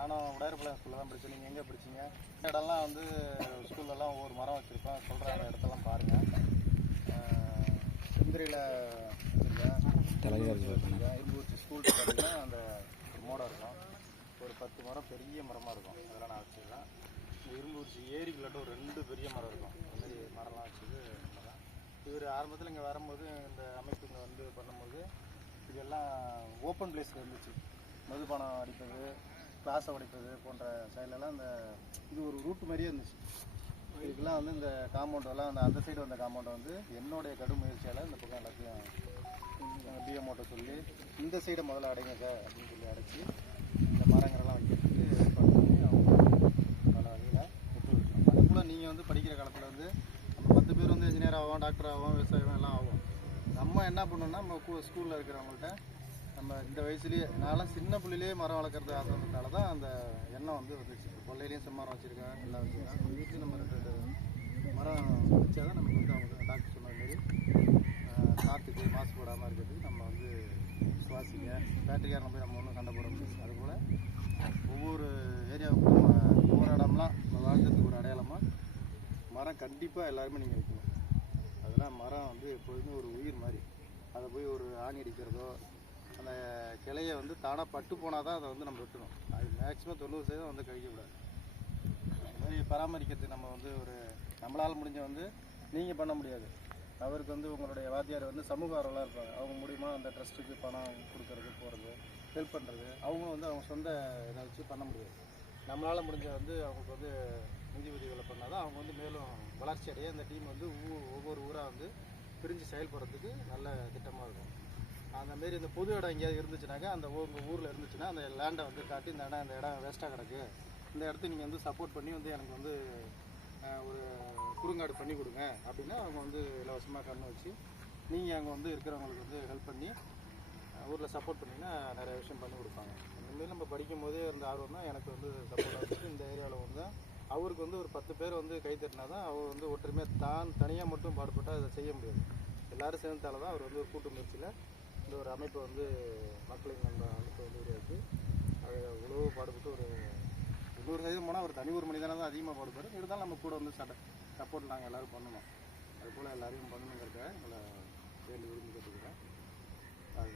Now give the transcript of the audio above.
நானும் உடையர்பாளையம் ஸ்கூலில் தான் படித்தேன் நீங்கள் எங்கே படிச்சீங்க? இந்த இடம்லாம் வந்து ஸ்கூல்லலாம் ஒவ்வொரு மரம் வச்சுருக்கோம் சொல்கிற அந்த இடத்தெல்லாம் பாருங்கள் செந்திரியில் வச்சுருக்கேன். இருபூச்சி ஸ்கூல் பார்த்தீங்கன்னா அந்த ஒரு மோடம் இருக்கும். ஒரு பத்து மரம் பெரிய மரமாக இருக்கும். அதெல்லாம் நான் வச்சுருக்கேன். இரும்பூச்சி ஏரிக்குள்ளாட்ட ஒரு ரெண்டு பெரிய மரம் இருக்கும். அந்த மாதிரி மரம்லாம் வச்சது தான் இவர் ஆரம்பத்தில் இங்கே வரும்போது இந்த அமைப்பு இங்கே வந்து பண்ணும்போது இதெல்லாம் ஓப்பன் பிளேஸில் இருந்துச்சு. மதுபானம் அடிப்பது கிளாஸை உடைப்பது போன்ற செயலெல்லாம் இந்த இது ஒரு ரூட் மாதிரியே இருந்துச்சு. இதுக்கெல்லாம் வந்து இந்த காம்பவுண்டெல்லாம் அந்த அந்த சைடு வந்த காம்பவுண்டை வந்து என்னுடைய கடும் முயற்சியால் இந்த பக்கம் எல்லாத்தையும் பிஎம்ஓட்ட சொல்லி இந்த சைடை முதல்ல அடைங்க சார் அப்படின்னு சொல்லி அடைச்சி இந்த மரங்கள்லாம் வைக்கிறதுக்கு ஏற்பாடு பண்ணி அவங்க பல வகையில் அது கூட நீங்கள் வந்து படிக்கிற காலத்தில் வந்து நம்ம பத்து பேர் வந்து இன்ஜினியர் ஆகும் டாக்டர் ஆகும் விவசாயம் எல்லாம் ஆகும் நம்ம என்ன பண்ணோம்னா நம்ம ஸ்கூலில் இருக்கிறவங்கள்ட்ட நம்ம இந்த வயசுலேயே நான்லாம் சின்ன பிள்ளையிலே மரம் வளர்க்குறது ஆசைன்றதால தான் அந்த எண்ணம் வந்து வந்துச்சு. கொள்ளையிலையும் செம்மரம் வச்சுருக்கேன் எல்லாம் வச்சுருக்கேன் ஒரு நம்ம ரெண்டு மரம் வச்சா தான் நமக்கு வந்து அவங்க டாக்டர் சொன்ன மாதிரி காற்றுக்கு மாசு போடாமல் இருக்கிறதுக்கு நம்ம வந்து சுவாசிக்க பேட்டரிக்காரனை போய் நம்ம ஒன்றும் கண்ட போட முடியாது. அதுபோல் ஒவ்வொரு ஏரியாவுக்கும் நம்ம ஒவ்வொரு இடம்லாம் நம்ம வாழ்க்கிறதுக்கு ஒரு அடையாளமாக மரம் கண்டிப்பாக எல்லாருமே நீங்கள் வைக்கணும். அதெல்லாம் மரம் வந்து எப்போதுமே ஒரு உயிர் மாதிரி. அதை போய் ஒரு ஆணி அடிக்கிறதோ அந்த கிளையை வந்து தானாக பட்டு போனால் தான் அதை வந்து நம்ம வெட்டணும். அது மேக்ஸிமம் தொண்ணூறு சதவீதம் வந்து கழிக்கக்கூடாது அது மாதிரி பராமரிக்கிறது நம்ம வந்து ஒரு நம்மளால் முடிஞ்ச வந்து நீங்கள் பண்ண முடியாது. அவருக்கு வந்து உங்களுடைய வாத்தியார் வந்து சமூக ஆர்வலாக இருப்பாங்க. அவங்க மூலிமா அந்த ட்ரஸ்ட்டுக்கு பணம் கொடுக்கறது போகிறது ஹெல்ப் பண்ணுறது அவங்க வந்து அவங்க சொந்த இதை வச்சு பண்ண முடியாது. நம்மளால் முடிஞ்ச வந்து அவங்களுக்கு வந்து நிதி உதவிகளை பண்ணால் தான் அவங்க வந்து மேலும் வளர்ச்சி அடைய அந்த டீம் வந்து ஒவ்வொரு ஊராக வந்து பிரிஞ்சு செயல்படுறதுக்கு நல்ல திட்டமாக இருக்கும். அந்த மாரி இந்த பொது இடம் எங்கேயாவது இருந்துச்சுனாக்கா அந்த உங்கள் ஊரில் இருந்துச்சுன்னா அந்த லேண்டை வந்து காட்டி இந்த இடம் இந்த இடம் வேஸ்ட்டாக கிடக்கு. இந்த இடத்த நீங்கள் வந்து சப்போர்ட் பண்ணி வந்து எனக்கு வந்து ஒரு குறுங்காடு பண்ணி கொடுங்க அப்படின்னா அவங்க வந்து இலவசமாக கண்ணு வச்சு நீங்கள் அங்கே வந்து இருக்கிறவங்களுக்கு வந்து ஹெல்ப் பண்ணி ஊரில் சப்போர்ட் பண்ணிங்கன்னா நிறைய விஷயம் பண்ணி கொடுப்பாங்க. இந்தமாரி நம்ம படிக்கும் போதே இருந்த ஆர்வம் தான் எனக்கு வந்து சப்போர்ட்டாக இருந்துச்சு இந்த ஏரியாவில் வந்து அவருக்கு வந்து ஒரு பத்து பேர் வந்து கை தட்டினா தான் அவர் வந்து ஒற்றுமையாக தான் தனியாக மட்டும் பாடுபட்டால் அதை செய்ய முடியாது. எல்லோரும் சேர்ந்தால தான் அவர் வந்து ஒரு கூட்டு முயற்சியில் இந்த ஒரு அமைப்பை வந்து மக்களின் நம்ம அமைப்பை வந்து உருவாக்கி அதை உழவு பாடுபட்டு ஒரு நூறு சதவீதம் போனால் ஒரு தனி ஒரு மனிதனாக தான் அதிகமாக பாடுபாடு இருந்தாலும் நம்ம கூட வந்து சட்ட சப்போர்ட் நாங்கள் எல்லோரும் பண்ணணும். அது போல் எல்லாரையும் பண்ணணுங்கிறத எங்களை வேண்டி விரும்பி கேட்டுக்கிறேன் அது